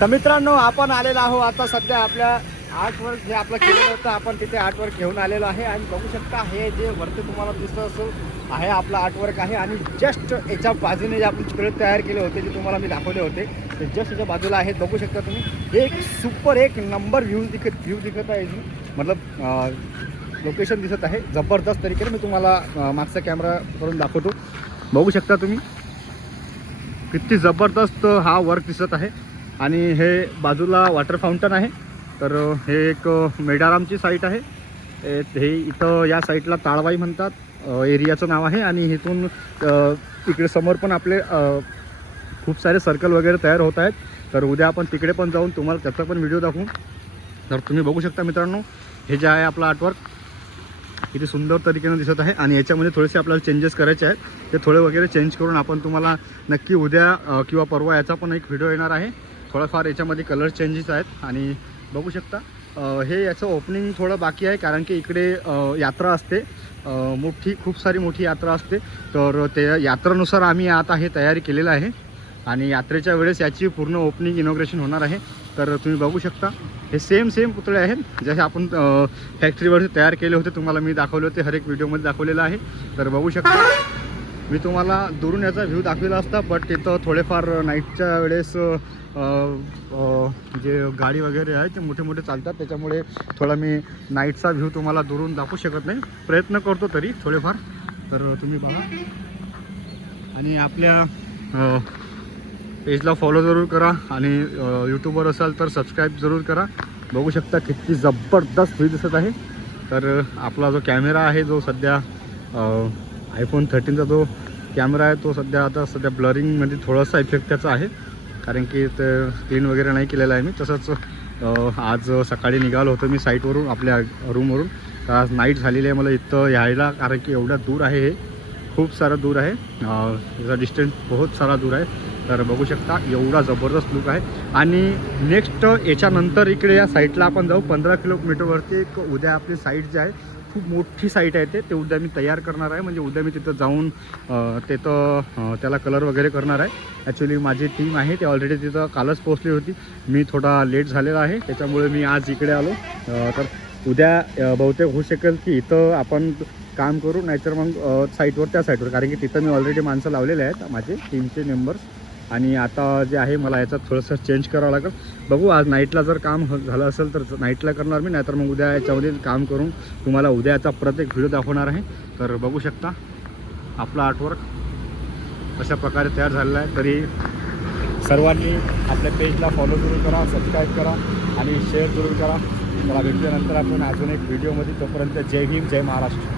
तर मित्रांनो, आपण आलेलो आहो आता सध्या आपल्या आर्टवर्क जे आपलं केलेलं होतं, आपण तिथे आर्टवर्क घेऊन आलेलो आहे. आणि बघू शकता हे जे वरती तुम्हाला दिसत असेल आहे आपला आर्टवर्क आहे. आणि जस्ट याच्या बाजूने जे आपण चित्र तयार केले होते, जे तुम्हाला मी दाखवले होते, ते जस्ट याच्या बाजूला आहेत. बघू शकता तुम्ही, एक सुपर एक नंबर व्ह्यू दिसत आहे. मतलब लोकेशन दिसत आहे जबरदस्त तरीके. मी तुम्हाला मागचा कॅमेरा करून दाखवतो. बघू शकता तुम्ही किती जबरदस्त हा वर्क दिसत आहे. आणि हे बाजूला वॉटर फाउंटन आहे. तर हे एक मेडारामची साईट आहे. हे इथं या साईटला ताळवाई म्हणतात, एरियाचं नाव आहे. आणि इथून इकडे समोर पण आपले खूप सारे सर्कल वगैरे तयार होत आहेत. तर उद्या आपण तिकडे पण जाऊन तुम्हाला त्याचा पण व्हिडिओ दाखवू. तर तुम्ही बघू शकता मित्रांनो, हे जे आहे आपलं आर्टवर्क किती सुंदर तरीकेनं दिसत आहे. आणि याच्यामध्ये थोडेसे आपल्याला चेंजेस करायचे आहेत. ते थोडे वगैरे चेंज करून आपण तुम्हाला नक्की उद्या किंवा परवा याचा पण एक व्हिडिओ येणार आहे. थोडंफार याच्यामध्ये कलर चेंजेस आहेत. आणि बघू शकता हे याचं ओपनिंग थोडं बाकी आहे, कारण की इकडे यात्रा असते, खूप सारी मोठी यात्रा असते. तर ते यात्रेनुसार आम्ही आता हे तयारी केलेलं आहे. आणि यात्रेच्या वेळेस याची पूर्ण ओपनिंग इनॉग्रेशन होणार आहे. तर तुम्ही बघू शकता हे सेम पुतळे आहेत जसे आपण फॅक्टरीवरती तयार केले होते. तुम्हाला मी दाखवले होते, हर एक व्हिडिओमध्ये दाखवलेलं आहे. तर बघू शकता, मी तुम्हाला दुरून याचा व्ह्यू दाखवला असता, बट तिथं थोडेफार नाईटच्या वेळेस जे गाडी वगैरे आहे ते मोठे चालतात, त्याच्यामुळे थोडा मी नाईटचा व्ह्यू तुम्हाला दुरून दाखवू शकत नाही. प्रयत्न करतो तरी थोडेफार. तर तुम्ही बघा. आणि आपल्या पेजला फॉलो जरूर करा. आणि यूट्यूबवर असाल तर सबस्क्राईब जरूर करा. बघू शकता किती जबरदस्त व्ह्यू दिसत आहे. तर आपला जो कॅमेरा आहे, जो सध्या आयफोन 13चा जो कॅमेरा आहे, तो सध्या ब्लरिंगमध्ये थोडासा इफेक्ट त्याचा आहे, कारण की ते क्लीन वगैरे नाही केलेलं आहे मी. तसंच आज सकाळी निघालो होतो मी साईटवरून, आपल्या रूमवरून. तर आज नाईट झालेली आहे मला इथं यायला, कारण की एवढ्या दूर आहे, हे खूप सारं दूर आहे. याचा डिस्टन्स बहुत सारा दूर आहे. तर बघू शकता एवढा जबरदस्त लुक आहे. आणि नेक्स्ट याच्यानंतर इकडे या साईटला आपण जाऊ 15 किलोमीटरवरती. एक उद्या आपली साईट जी आहे, खूप मोठी साईट आहे ते उद्या मी तयार करणार आहे. म्हणजे उद्या मी तिथं जाऊन तिथं त्याला कलर वगैरे करणार आहे. ॲक्च्युली माझी टीम आहे ते ऑलरेडी तिथं कालच पोहोचली होती. मी थोडा लेट झालेला आहे, त्याच्यामुळे मी आज इकडे आलो. तर उद्या बहुतेक होऊ शकेल की इथं आपण काम करू, नाहीतर मग त्या साईटवर, कारण की तिथं मी ऑलरेडी माणसं लावलेले आहेत, माझे टीमचे मेंबर्स. आणि आता जे आहे मला याच्यात थोडंसं चेंज करावं लागेल. बघू, आज नाईटला जर काम झालं असेल तर नाईटला करणार मी, नाहीतर मग उद्या याच्यामध्ये काम करून तुम्हाला उद्या याचा प्रत्येक व्हिडिओ दाखवणार आहे. तर बघू शकता आपला आर्टवर्क अशा प्रकारे तयार झालेला आहे. तरी सर्वांनी आपल्या पेजला फॉलो जरूर करा, सबस्क्राईब करा आणि शेअर जरूर करा. मला भेटल्यानंतर आपण अजून एक व्हिडिओमध्ये. तोपर्यंत जय भीम, जय महाराष्ट्र.